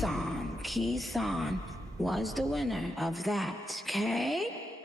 KEYSAUN. KEYSAUN was the winner of that, okay?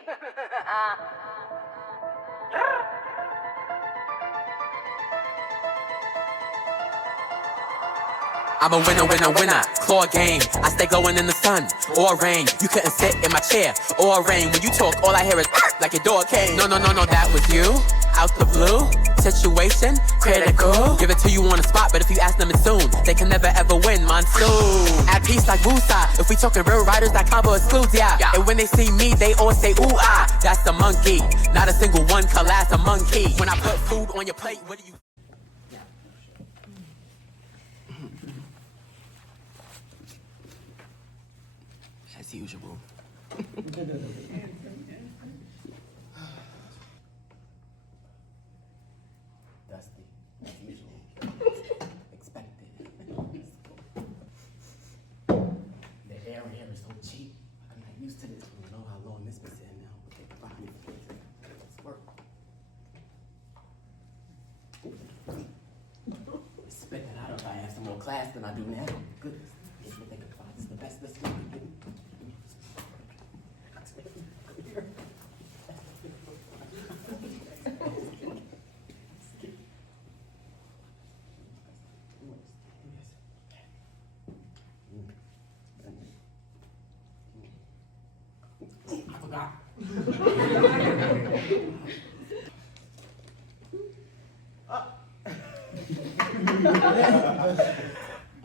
I'm a winner, winner, winner. Claw game. I stay glowing in the sun or rain. You couldn't sit in my chair or rain. When you talk, all I hear is like your door came. No, that was you. Out the blue. Situation critical. Give it to you on the spot, but if you ask them it soon, they can never ever win. Monsoon. At peace like Wusa. If we talking real riders, that combo excludes, yeah. And when they see me, they all say ooh ah. That's the monkey. Not a single one can last a monkey. When I put food on your plate, what do you? As usual. Dusty, as usual. Expected. The air in here is so cheap. I'm not used to this. I don't know how long this been sitting now. Okay, fine. Let's work. Spit it out if I have some more class than I do now. Goodness. This is what they can find. This is the best this we can do. I forgot.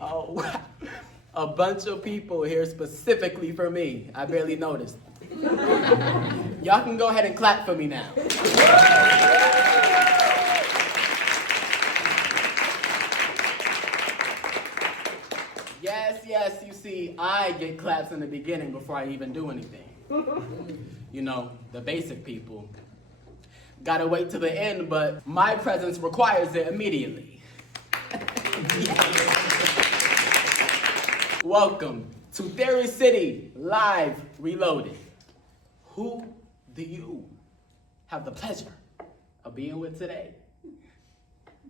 Oh, wow. A bunch of people here specifically for me. I barely noticed. Y'all can go ahead and clap for me now. Yes, you see, I get claps in the beginning before I even do anything. You know, the basic people gotta wait to the end, but my presence requires it immediately. Welcome to Theory City Live Reloaded. Who do you have the pleasure of being with today?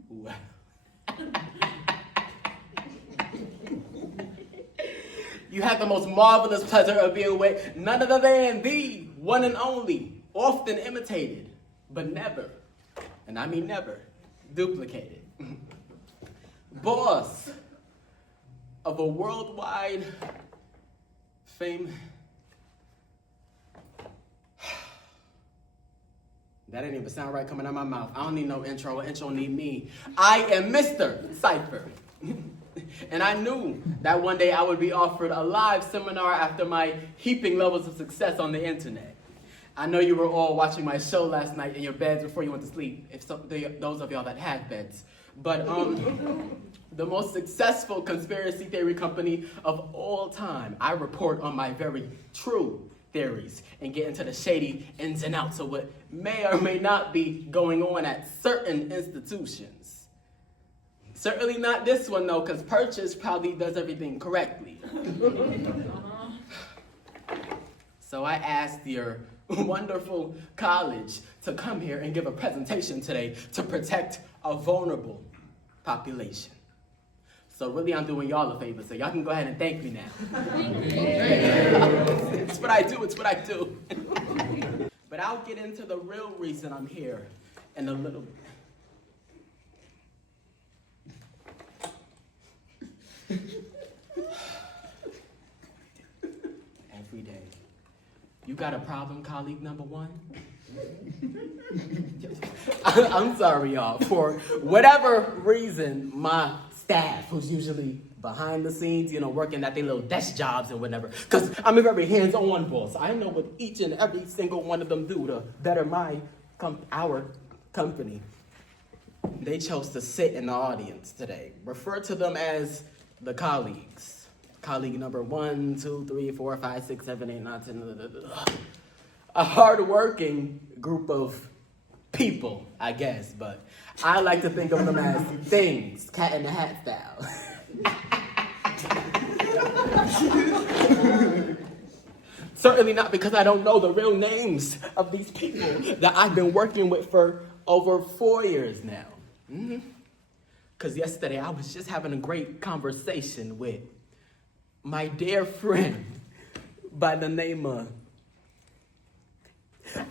Well, you have the most marvelous pleasure of being with none other than the one and only, often imitated, but never, and I mean never, duplicated, boss of a worldwide fame. That didn't even sound right coming out of my mouth. I don't need no intro. Intro need me. I am Mr. Cipher. And I knew that one day I would be offered a live seminar after my heaping levels of success on the internet. I know you were all watching my show last night in your beds before you went to sleep, if so, those of y'all that have beds. But the most successful conspiracy theory company of all time, I report on my very true theories and get into the shady ins and outs of what may or may not be going on at certain institutions. Certainly not this one though, because Purchase probably does everything correctly. So I asked your wonderful college to come here and give a presentation today to protect a vulnerable population. So really I'm doing y'all a favor, so y'all can go ahead and thank me now. It's what I do. But I'll get into the real reason I'm here in a little bit. Every day. You got a problem, colleague number one? I'm sorry, y'all. For whatever reason, my staff, who's usually behind the scenes, working at their little desk jobs and whatever, because I'm a very hands-on boss. I know what each and every single one of them do to better our company. They chose to sit in the audience today. Refer to them as the colleagues. Colleague number 1, 2, 3, 4, 5, 6, 7, 8, 9, 10. A hard-working group of people, I guess, but I like to think of them as things, cat in the hat style. Certainly not because I don't know the real names of these people that I've been working with for over 4 years now. Because yesterday I was just having a great conversation with my dear friend by the name of...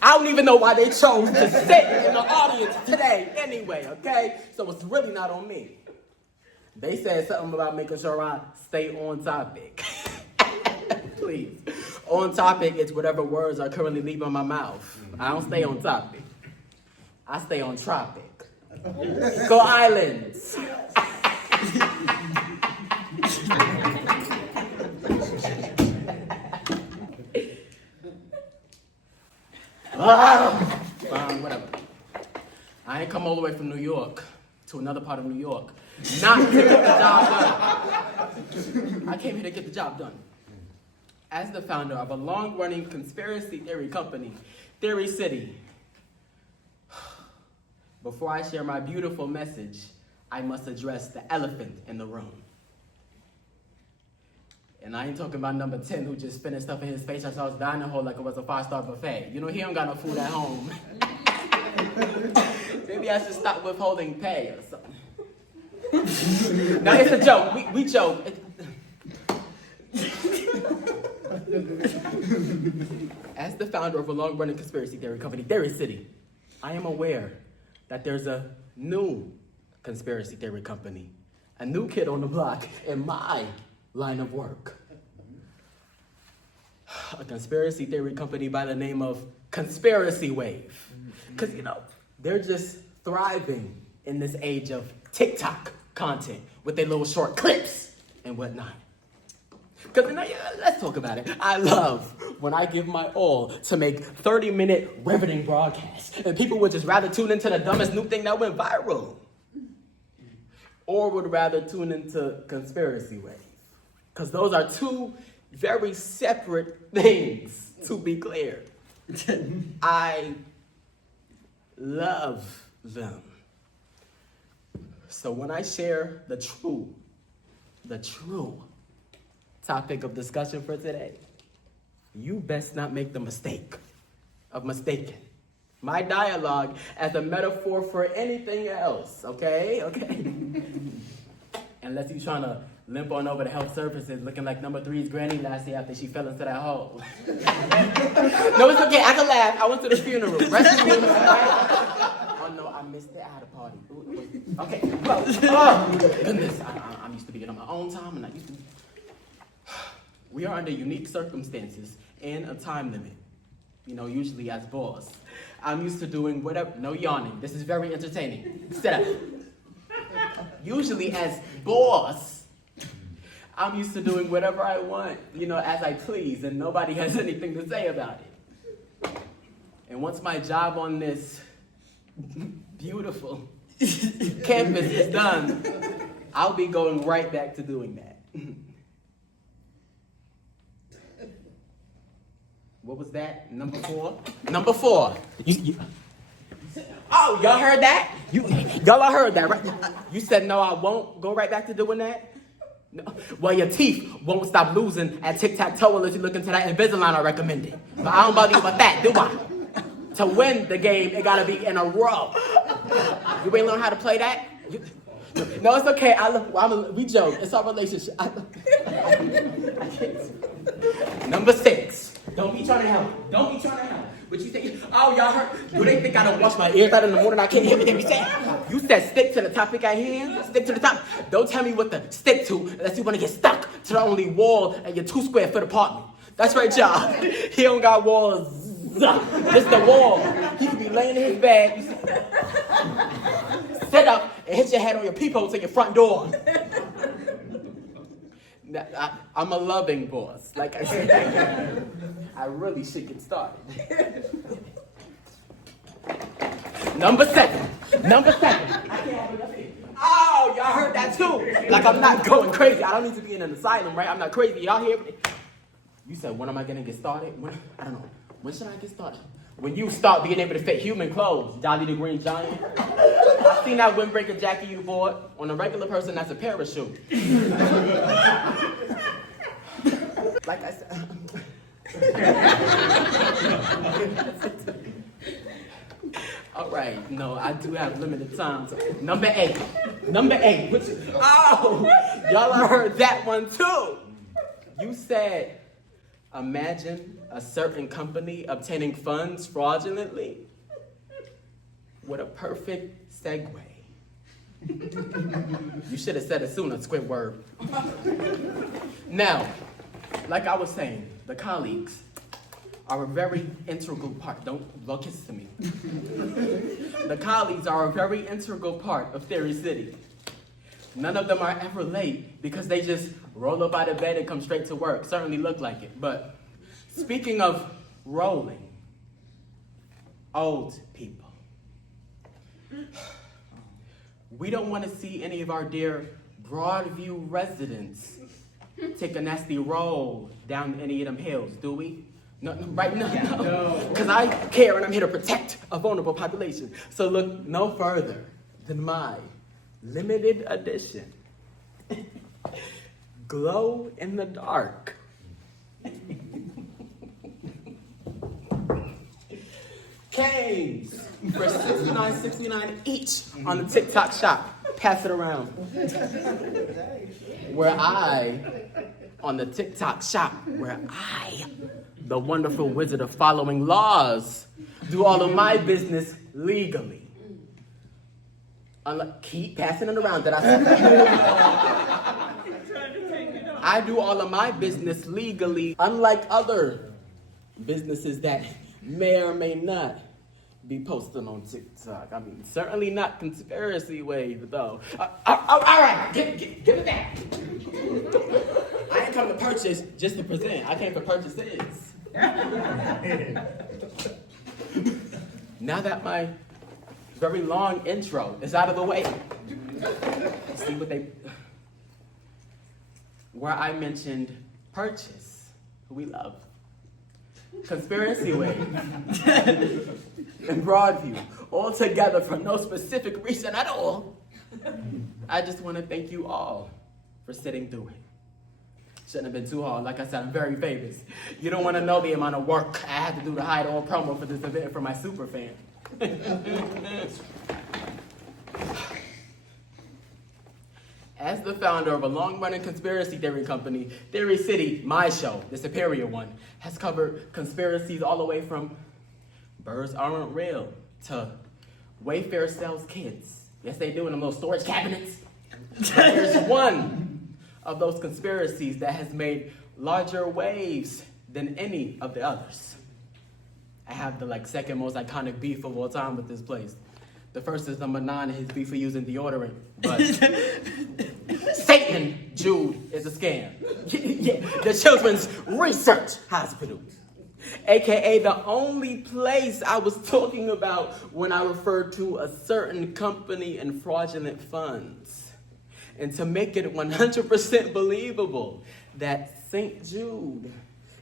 I don't even know why they chose to sit in the audience today anyway, okay? So it's really not on me. They said something about making sure I stay on topic. Please. On topic is whatever words are currently leaving my mouth. I don't stay on topic. I stay on tropic. Go Islands. Whatever. I ain't come all the way from New York to another part of New York not to get the job done. I came here to get the job done. As the founder of a long-running conspiracy theory company, Theory City. Before I share my beautiful message, I must address the elephant in the room. And I ain't talking about number 10 who just finished stuff in his face as I was dining hall like it was a 5-star buffet. You know, he don't got no food at home. Maybe I should stop withholding pay or something. Now, it's a joke. We joke. As the founder of a long-running conspiracy theory company, Theory City, I am aware that there's a new conspiracy theory company, a new kid on the block in my line of work. A conspiracy theory company by the name of Conspiracy Wave. Because, you know, they're just thriving in this age of TikTok content with their little short clips and whatnot. Because, you know, let's talk about it. I love when I give my all to make 30-minute riveting broadcasts and people would just rather tune into the dumbest new thing that went viral. Or would rather tune into Conspiracy Wave. Because those are two very separate things, to be clear. I love them. So when I share the true topic of discussion for today, you best not make the mistake of mistaking my dialogue as a metaphor for anything else, okay? Unless you're trying to limp on over to health services looking like number 3's granny last year after she fell into that hole. No, it's okay, I can laugh. I went to the funeral. Rest in peace, right? Oh no, I missed it. I had a party. Okay, well, oh goodness, I'm used to being on my own time and I used to... We are under unique circumstances and a time limit. You know, usually as boss. I'm used to doing whatever, no yawning. This is very entertaining. Sit up. Usually as boss, I'm used to doing whatever I want, you know, as I please, and nobody has anything to say about it. And once my job on this beautiful campus is done, I'll be going right back to doing that. What was that? Number 4? Number 4. Oh, y'all heard that? Y'all all heard that, right? You said, no, I won't go right back to doing that? No. Well, your teeth won't stop losing at tic-tac-toe unless you look into that Invisalign I recommended. But I don't bother you about that, do I? To win the game, it gotta be in a row. You ain't learn how to play that? No, it's okay. We joke. It's our relationship. I can't. Number 6. Don't be trying to help. Don't be trying to help. But you say, oh, y'all heard? Do they think I don't wash my ears out in the morning? I can't hear everything you say. You said stick to the topic at hand. Stick to the topic. Don't tell me what to stick to unless you want to get stuck to the only wall at your 2 square foot apartment. That's right, y'all. He don't got walls. This the wall. He could be laying in his bed. Sit up and hit your head on your peephole to your front door. I'm a loving boss. Like I said, I really should get started. Number 7. Number 7. I can't have enough here. Oh, y'all heard that too. Like I'm not going crazy. I don't need to be in an asylum, right? I'm not crazy. Y'all hear me? You said, when am I going to get started? I don't know. When should I get started? When you start being able to fit human clothes, Dolly the Green Giant. I've seen that windbreaker jacket you bought. On a regular person, that's a parachute. Like I said. All right, no, I do have limited time. So, number 8. Number 8. Oh, y'all heard that one too. You said, imagine a certain company obtaining funds fraudulently? What a perfect segue. You should have said it sooner, Squidward. Now, like I was saying, the colleagues are a very integral part. Don't blow kisses to me. The colleagues are a very integral part of Theory City. None of them are ever late because they just roll up out of bed and come straight to work. Certainly look like it. But speaking of rolling, old people. We don't want to see any of our dear Broadview residents take a nasty roll down any of them hills, do we? No, right? No. Because I care and I'm here to protect a vulnerable population. So look no further than my limited edition glow in the dark canes for $69.69 each on the TikTok shop. Pass it around. On the TikTok shop, where I, the wonderful wizard of following laws, do all of my business legally. Keep passing it around. Did I say that? I do all of my business legally, unlike other businesses that may or may not be posted on TikTok. I mean, certainly not conspiracy wave, though. All right, give it back. I ain't come to purchase, just to present. I came for purchases. Now that my very long intro is out of the way, see what where I mentioned purchase, who we love. Conspiracy wave and Broadview, all together for no specific reason at all. I just want to thank you all for sitting through it. Shouldn't have been too hard. Like I said, I'm very famous. You don't want to know the amount of work I had to do to hide all promo for this event for my super fan. As the founder of a long-running conspiracy theory company, Theory City, my show, the superior one, has covered conspiracies all the way from birds aren't real to Wayfair sells kids. Yes, they do in them little storage cabinets. There's one of those conspiracies that has made larger waves than any of the others. I have the second most iconic beef of all time with this place. The first is number 9 and his beef for using deodorant. But Satan, Jude, is a scam. Yeah, the Children's Research Hospital. AKA the only place I was talking about when I referred to a certain company and fraudulent funds. And to make it 100% believable that St. Jude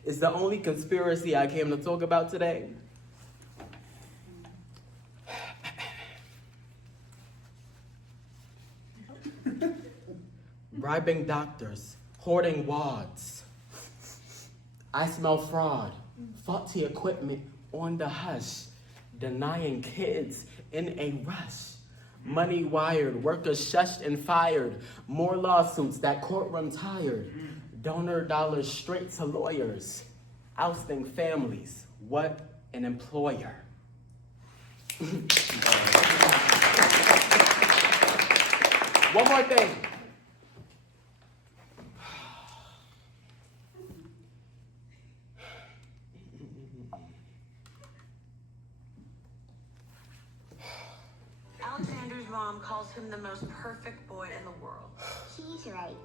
is the only conspiracy I came to talk about today, bribing doctors, hoarding wads. I smell fraud, faulty equipment on the hush, denying kids in a rush. Money wired, workers shushed and fired, more lawsuits, that courtroom tired. Donor dollars straight to lawyers, ousting families. What an employer. One more thing. Alexander's mom calls him the most perfect boy in the world. She's right.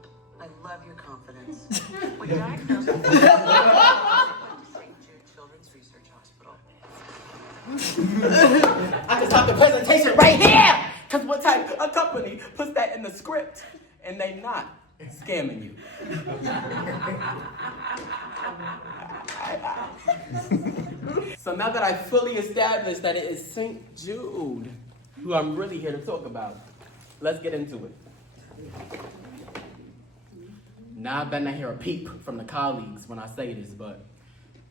I love your confidence. When diagnosed with went to St. Jude Children's Research Hospital. I can stop the presentation right here! Because what type of company puts that in the script and they not scamming you? So now that I fully established that it is St. Jude who I'm really here to talk about, let's get into it. Now I better not hear a peep from the colleagues when I say this, but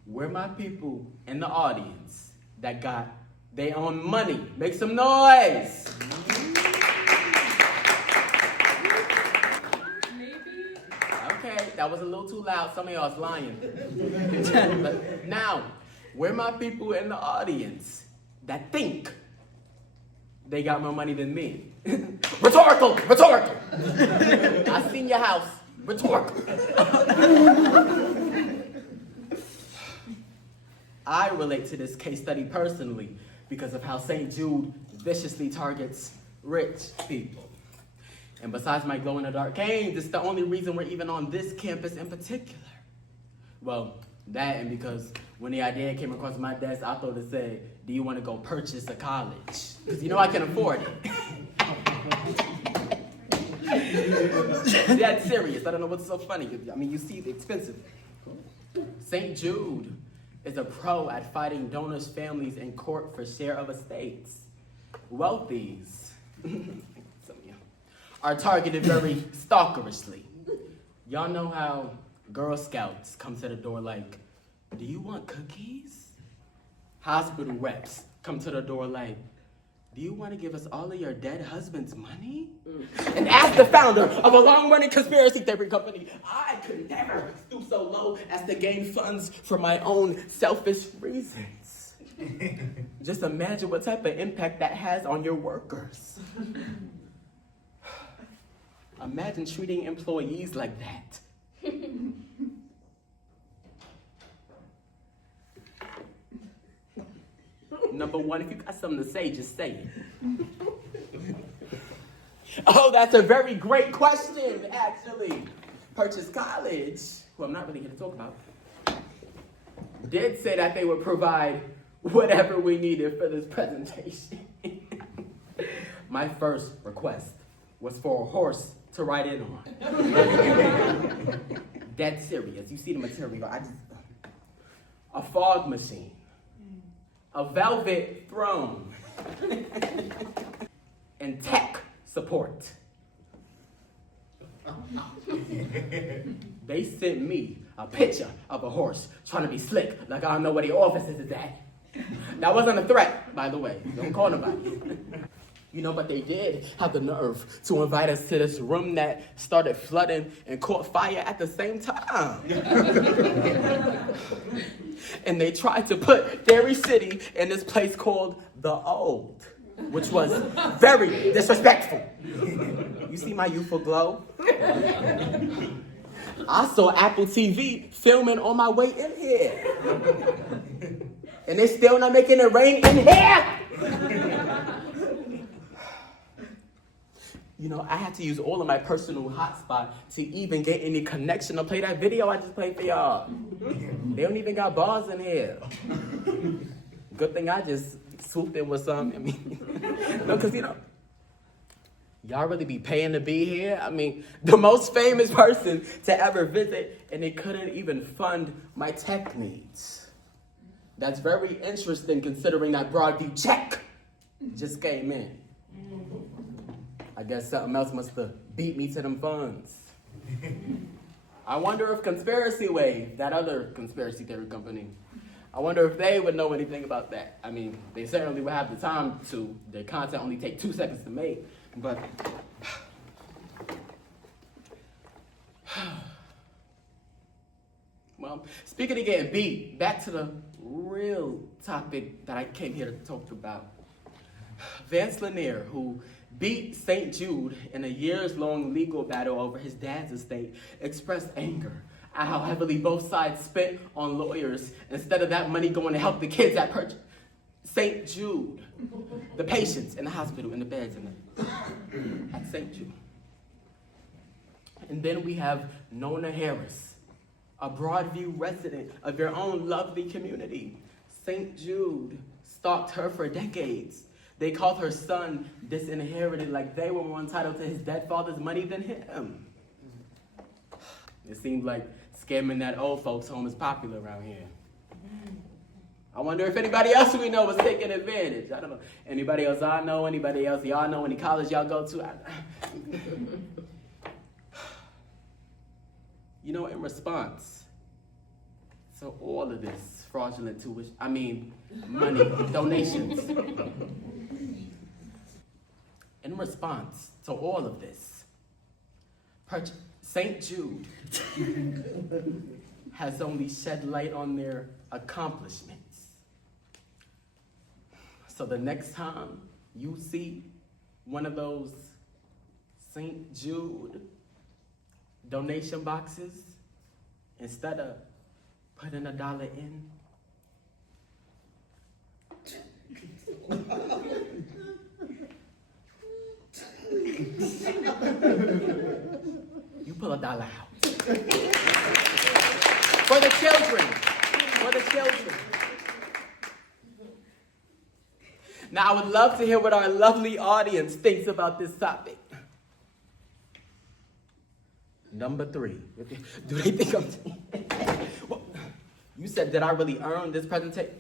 where my people in the audience that got their own money? Make some noise! Okay, That was a little too loud. Some of y'all's lying. But now, where my people in the audience that think they got more money than me? Rhetorical! I seen your house. Rhetorical. I relate to this case study personally because of how St. Jude viciously targets rich people. And besides my glow-in-the-dark canes, it's the only reason we're even on this campus in particular. Well, that and because when the idea came across my desk, I thought it said, do you want to go purchase a college? Because you know I can afford it. That's serious. I don't know what's so funny. I mean, you see, it's expensive. St. Jude is a pro at fighting donors' families in court for share of estates. Wealthies, some of you, are targeted very stalkerishly. Y'all know how Girl Scouts come to the door like, do you want cookies? Hospital reps come to the door like, do you want to give us all of your dead husband's money? And as the founder of a long-running conspiracy theory company, I could never stoop so low as to gain funds for my own selfish reasons. Just imagine what type of impact that has on your workers. Imagine treating employees like that. Number one, if you got something to say, just say it. Oh, that's a very great question, actually. Purchase College, who I'm not really here to talk about, did say that they would provide whatever we needed for this presentation. My first request was for a horse to ride in on. Dead serious. You see the material. A fog machine. A velvet throne. And tech support. They sent me a picture of a horse trying to be slick, like I don't know where the offices is at. That wasn't a threat, by the way. Don't call nobody. You know, but they did have the nerve to invite us to this room that started flooding and caught fire at the same time. And they tried to put Derry City in this place called The Old, which was very disrespectful. You see my youthful glow? I saw Apple TV filming on my way in here. And they still not making it rain in here. You know, I had to use all of my personal hotspot to even get any connection to play that video I just played for y'all. They don't even got bars in here. Good thing I just swooped in with some. I mean, no, because, you know, y'all really be paying to be here? I mean, the most famous person to ever visit, and they couldn't even fund my tech needs. That's very interesting considering that Broadview check just came in. I guess something else must have beat me to them funds. I wonder if Conspiracy Wave, that other conspiracy theory company, I wonder if they would know anything about that. I mean, they certainly would have the time to. Their content only take 2 seconds to make, but... Well, speaking of getting beat, back to the real topic that I came here to talk about. Vance Lanier, who beat St. Jude in a years-long legal battle over his dad's estate, expressed anger at how heavily both sides spent on lawyers instead of that money going to help the kids at St. Jude, the patients in the hospital, in the beds at St. Jude. And then we have Nona Harris, a Broadview resident of your own lovely community. St. Jude stalked her for decades. They called her son disinherited, like they were more entitled to his dead father's money than him. It seemed like scamming that old folks' home is popular around here. I wonder if anybody else we know was taking advantage. I don't know. Anybody else I know? Anybody else y'all know? Any college y'all go to? You know, in response to all of this fraudulent tuition, money, donations. In response to all of this, St. Jude has only shed light on their accomplishments. So the next time you see one of those St. Jude donation boxes, instead of putting $1 in, you pull $1 out. For the children. For the children. Now, I would love to hear what our lovely audience thinks about this topic. Number 3. Do they think I'm... Well, you said, did I really earn this presentation?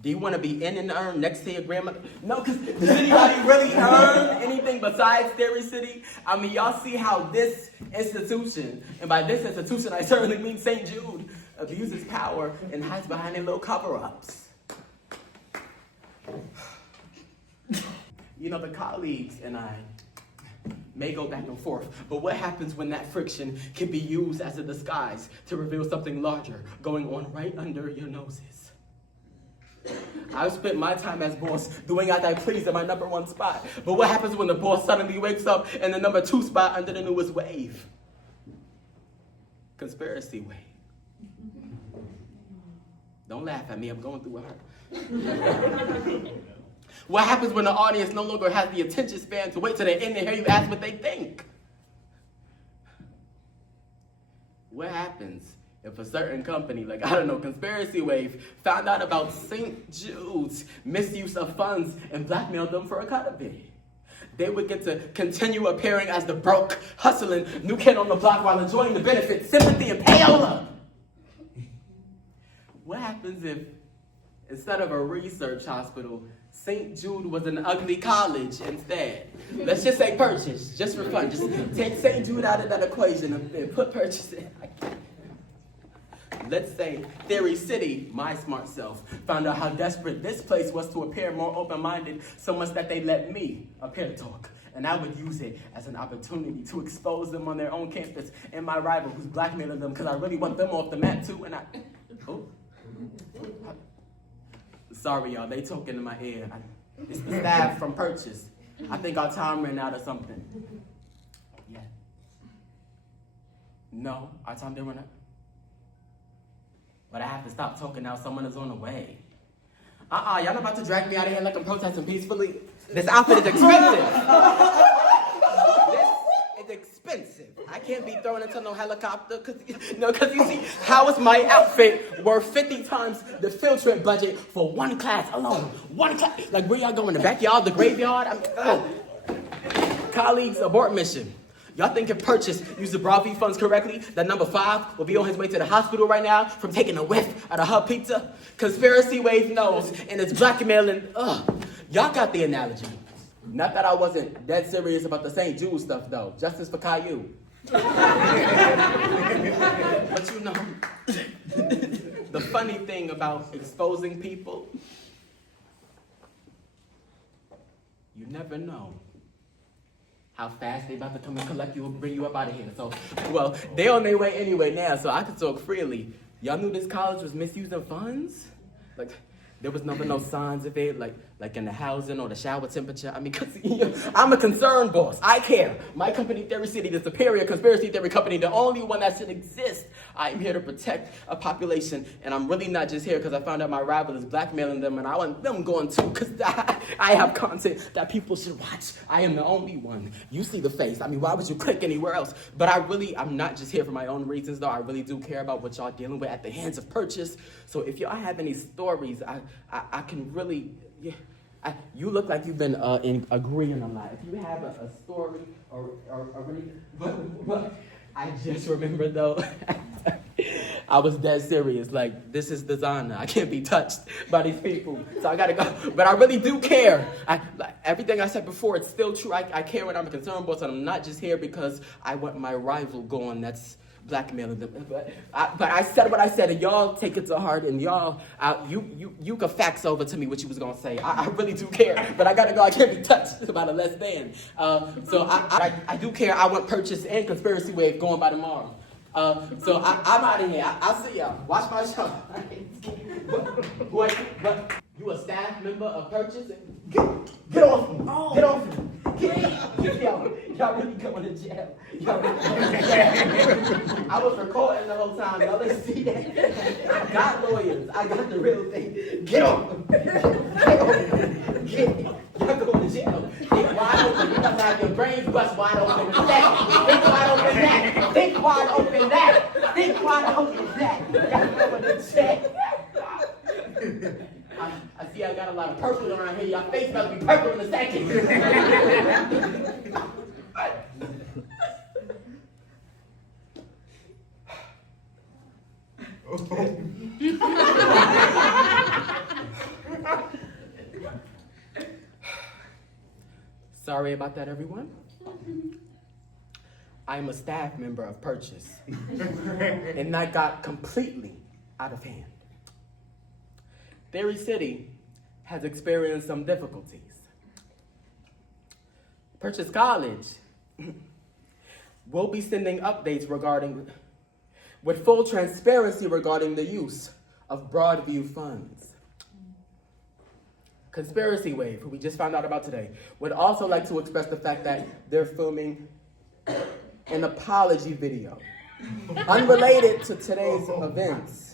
Do you want to be in and earn next to your grandmother? No, because does anybody really earn anything besides Theory City? I mean, y'all see how this institution, and by this institution I certainly mean St. Jude, abuses power and hides behind their little cover-ups. You know, the colleagues and I may go back and forth, but what happens when that friction can be used as a disguise to reveal something larger going on right under your noses? I've spent my time as boss doing as I please in my number 1 spot, but what happens when the boss suddenly wakes up in the number 2 spot under the newest wave? Conspiracy wave. Don't laugh at me, I'm going through a hurt. What happens when the audience no longer has the attention span to wait till the end to hear you ask what they think? What happens if a certain company, like, I don't know, Conspiracy Wave, found out about St. Jude's misuse of funds and blackmailed them for a cut of it? They would get to continue appearing as the broke, hustling new kid on the block while enjoying the benefits, sympathy, and payola. What happens if, instead of a research hospital, St. Jude was an ugly college instead? Let's just say Purchase, just for fun. Just take St. Jude out of that equation and put Purchase in. Let's say Theory City, my smart self, found out how desperate this place was to appear more open-minded, so much that they let me appear to talk. And I would use it as an opportunity to expose them on their own campus and my rival who's blackmailing them because I really want them off the mat too. And sorry, y'all, they talking in my ear. It's the staff from Purchase. I think our time ran out or something. Yeah. No, our time didn't run out. But I have to stop talking now. Someone is on the way. Y'all not about to drag me out of here like I'm protesting peacefully? This outfit is expensive. This is expensive. I can't be thrown into no helicopter. Cause you see, how is my outfit worth 50 times the field trip budget for one class alone? One class. Like, where y'all going? The backyard, the graveyard? Colleagues, abort mission. Y'all think if Purchase used the Broadview funds correctly, that number 5 will be on his way to the hospital right now from taking a whiff out of her pizza? Conspiracy Wave knows, and it's blackmailing. Y'all got the analogy. Not that I wasn't dead serious about the St. Jude stuff, though. Justice for Caillou. But you know, the funny thing about exposing people, you never know how fast they about to come and collect you and bring you up out of here. So, well, they on their way anyway now, so I could talk freely. Y'all knew this college was misusing funds? Like, there was never no signs of it, like in the housing or the shower temperature. I mean, cause, I'm a concerned boss. I care. My company, Theory City, the superior conspiracy theory company, the only one that should exist. I'm here to protect a population, and I'm really not just here because I found out my rival is blackmailing them, and I want them going too, because I have content that people should watch. I am the only one. You see the face. I mean, why would you click anywhere else? But I'm not just here for my own reasons, though. I really do care about what y'all dealing with at the hands of Purchase. So if y'all have any stories, I can really... Yeah, you look like you've been agreeing a lot. If you have a story or really, but I just remember though, I was dead serious. Like, this is designer. I can't be touched by these people, so I gotta go. But I really do care. Everything I said before, it's still true. I care when I'm a concerned boss, and I'm not just here because I want my rival gone. That's blackmailing them. But I said what I said, and y'all take it to heart, and y'all, you can fax over to me what you was gonna say. I really do care, but I gotta go. I can't be touched by the less than. So I do care. I want Purchase and Conspiracy Wave going by tomorrow. So I'm out of here. I'll see y'all. Watch my show. What? You a staff member of Purchase? Get off me. Get off me. Y'all really going to jail. I was recording the whole time. Y'all didn't see that. I got lawyers. I got the real thing. Get off me. Get off me. Y'all going to jail. Think wide open. You must have your brains bust wide open in a second. Think wide open that. Think wide open that. Think wide open that. Y'all going to jail. I see I got a lot of purple around here. Your face about to be purple in a second. Sorry about that, everyone. I'm a staff member of Purchase, and that got completely out of hand. Theory City has experienced some difficulties. Purchase College will be sending updates with full transparency regarding the use of Broadview funds. Conspiracy Wave, who we just found out about today, would also like to express the fact that they're filming an apology video unrelated to today's events.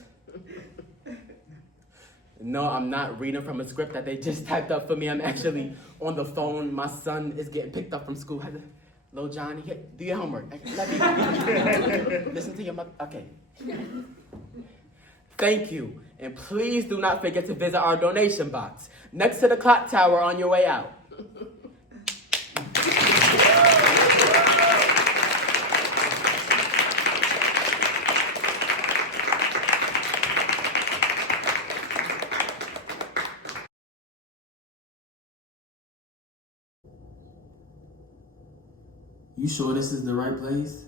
No, I'm not reading from a script that they just typed up for me. I'm actually on the phone. My son is getting picked up from school. Little Johnny, do your homework. Listen to your mother. Okay. Thank you. And please do not forget to visit our donation box next to the clock tower on your way out. You sure this is the right place?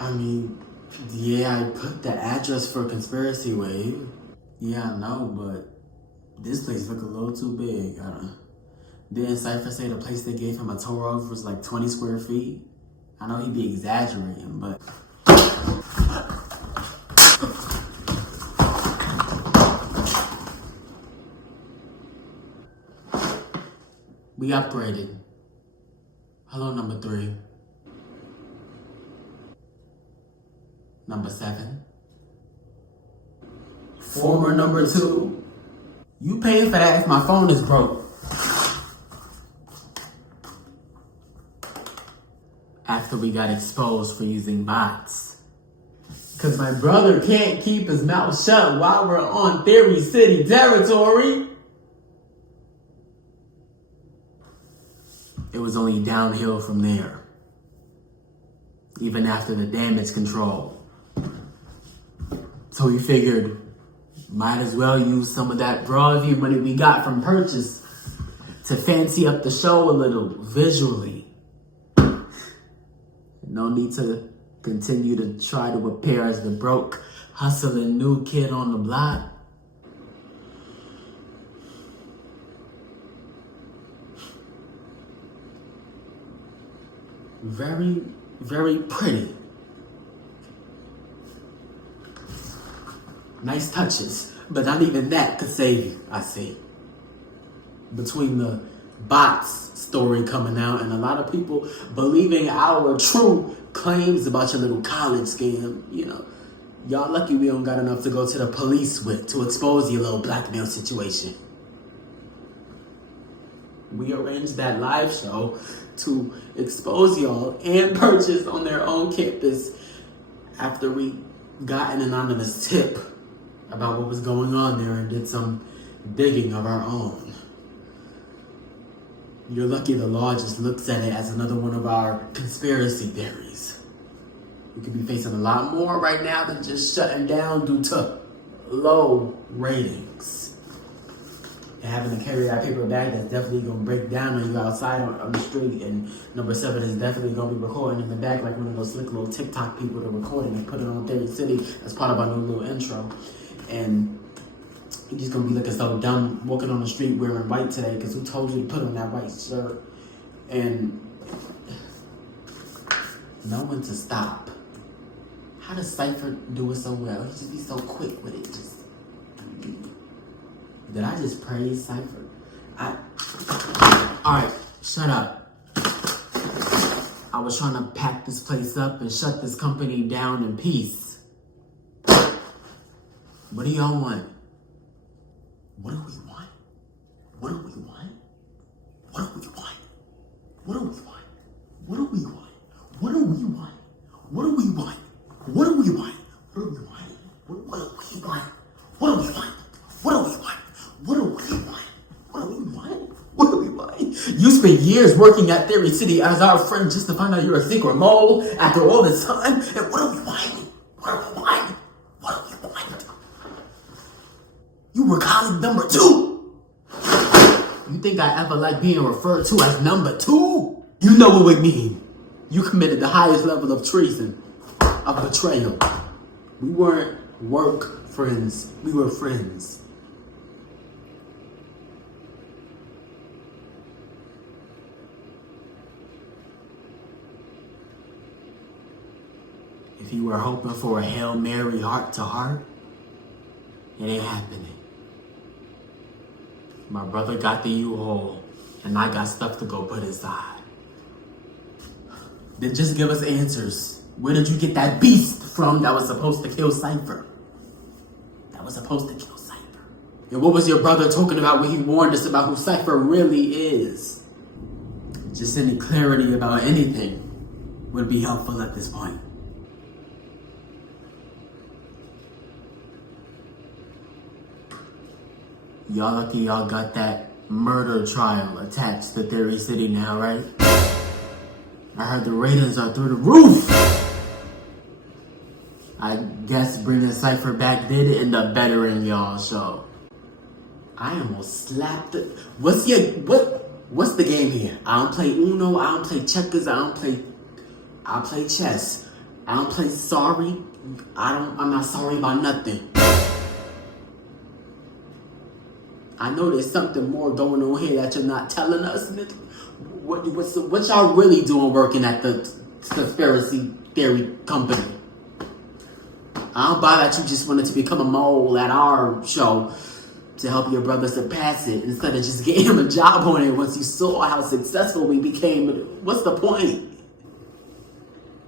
I mean, yeah, I put the address for Conspiracy Wave. Yeah, I know, but this place look a little too big. Didn't Cipher say the place they gave him a tour of was like 20 square feet? I know he'd be exaggerating, but... We upgraded. Hello, number 3. Number 7. Former number 2. You paying for that if my phone is broke. After we got exposed for using bots. Cause my brother can't keep his mouth shut while we're on Theory City territory. It was only downhill from there. Even after the damage control. So we figured, might as well use some of that Broadview money we got from Purchase to fancy up the show a little visually. No need to continue to try to appear as the broke, hustling new kid on the block. Very, very pretty. Nice touches, but not even that could save you, I see. Between the bots story coming out and a lot of people believing our true claims about your little college scam, y'all lucky we don't got enough to go to the police with to expose your little blackmail situation. We arranged that live show to expose y'all and Purchase on their own campus after we got an anonymous tip about what was going on there and did some digging of our own. You're lucky the law just looks at it as another one of our conspiracy theories. We could be facing a lot more right now than just shutting down due to low ratings. And having to carry that paper bag that's definitely going to break down on you outside on the street. And number 7 is definitely going to be recording in the back like one of those slick little TikTok people that are recording and put it on Theory City as part of our new little intro. And you're just going to be looking so dumb walking on the street wearing white today because who told you to put on that white shirt? And know when to stop. How does Cipher do it so well? He just be so quick with it. Did I just praise Cipher? Alright, shut up. I was trying to pack this place up and shut this company down in peace. What do y'all want? What do we want? What do we want? What do we want? What do we want? What do we want? What do we want? What do we want? What do we want? What do we want? What do we want? What do we want? What do we want? What do we want? What do we want? What do we want? You spent years working at Theory City as our friend just to find out you're a secret mole after all this time. And what do we want? What do we want? What do we want? You were colleague number 2. You think I ever like being referred to as number 2? You know what we mean. You committed the highest level of treason, of betrayal. We weren't work friends. We were friends. If you were hoping for a Hail Mary heart to heart, it ain't happening. My brother got the U-Haul, and I got stuff to go put inside. Then just give us answers. Where did you get that beast from that was supposed to kill Cipher? That was supposed to kill Cipher. And what was your brother talking about when he warned us about who Cipher really is? Just any clarity about anything would be helpful at this point. Y'all lucky y'all got that murder trial attached to Theory City now, right? I heard the ratings are through the roof. I guess bringing Cipher back did end up bettering y'all show. I almost slapped it. What's the game here? I don't play Uno, I don't play checkers, I play chess. I don't play sorry. I'm not sorry about nothing. I know there's something more going on here that you're not telling us. What y'all really doing working at the conspiracy theory company? I don't buy that you just wanted to become a mole at our show to help your brother surpass it instead of just getting him a job on it once you saw how successful we became. What's the point?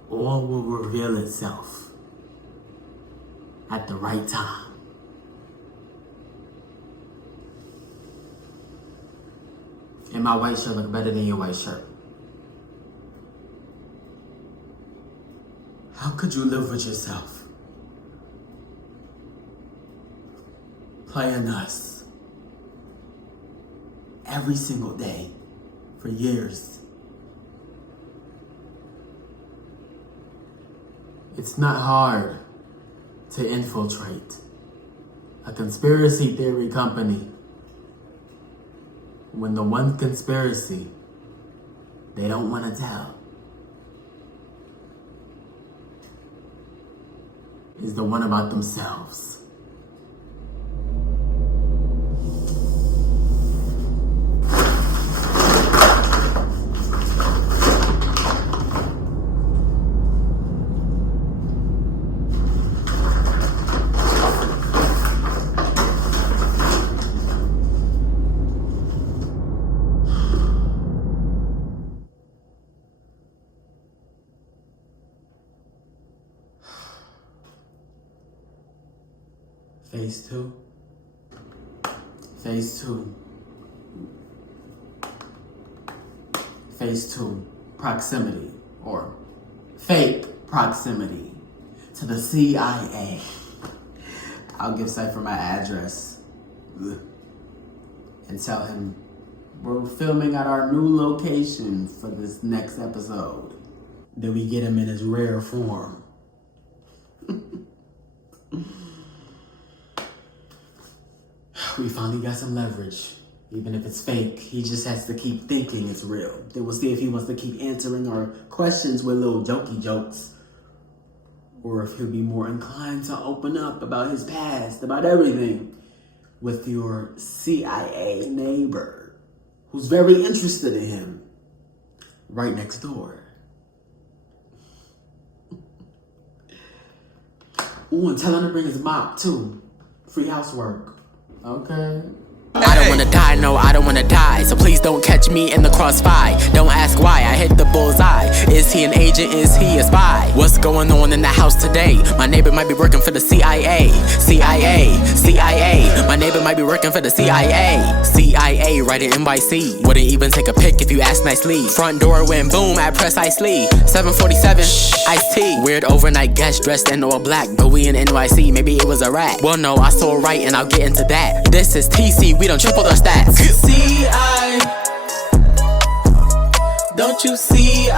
All will reveal itself at the right time. And my white shirt look better than your white shirt. How could you live with yourself? Playing us. Every single day. For years. It's not hard to infiltrate a conspiracy theory company when the one conspiracy they don't want to tell is the one about themselves. Phase 2. Phase 2. Phase 2. Proximity, or fake proximity to the CIA. I'll give Cipher my address and tell him We're filming at our new location for this next episode. Then we get him in his rare form. We finally got some leverage. Even if it's fake, he just has to keep thinking it's real. Then we'll see if he wants to keep answering our questions with little jokey jokes. Or if he'll be more inclined to open up about his past, about everything, with your CIA neighbor, who's very interested in him, right next door. Ooh, and tell him to bring his mop, too. Free housework. Okay. I don't wanna die, no, I don't wanna die. So please don't catch me in the crossfire. Don't ask why, I hit the bullseye. Is he an agent, is he a spy? What's going on in the house today? My neighbor might be working for the CIA. CIA. My neighbor might be working for the CIA. CIA, right in NYC. Wouldn't even take a pic if you asked nicely. Front door went boom at precisely 747, iced tea. Weird overnight guest dressed in all black. But we in NYC, maybe it was a rat. Well no, I saw right and I'll get into that. This is TC, we don't triple their stats. See, don't you see,